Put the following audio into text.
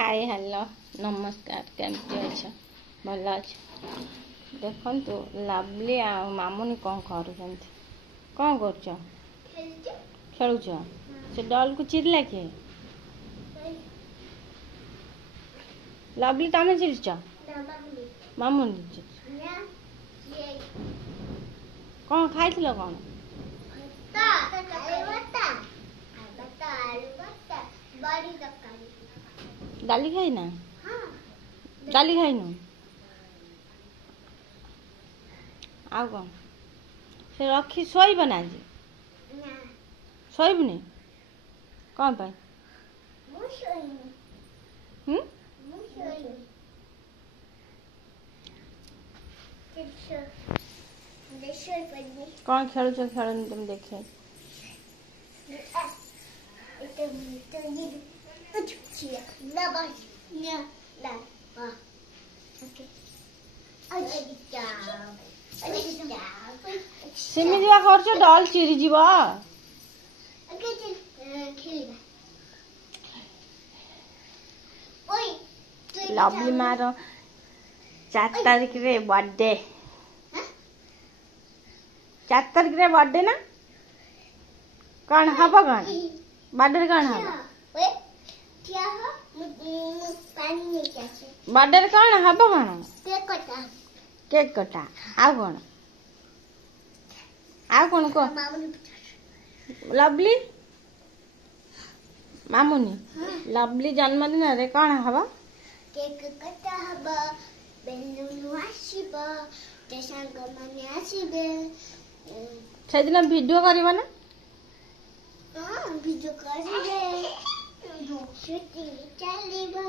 hi hello नमस्कार केमती अच्छ भल अच्छ देखु लवली आ मामुनी कौन कर कौन कर खेलुच से डल को चिरला किए लवली तुम चिरच मामुनी कौन खाई कौन डाली खाई ना डाली खाई नु आ कौन से रखी शोब ना आज शोबनी कौन पाई कौन खेलुच खेल तुम देखे सेमि कर डल चिरी जीव लवली मार 4 तारीख रे बर्थडे 4 तारीख रे बर्थडे ना कौन हम कौन बर्थडे कौन हम बर्थडे कौन हम कौन केक कटा आ कौन को लवली मामुनी लवली जन्मदिन रे कौन हम केक कटा हम बेलून आसीबो ते संग माने आसीबे से दिन वीडियो करबा ना हां वीडियो करिबे शूटिंग चलेबा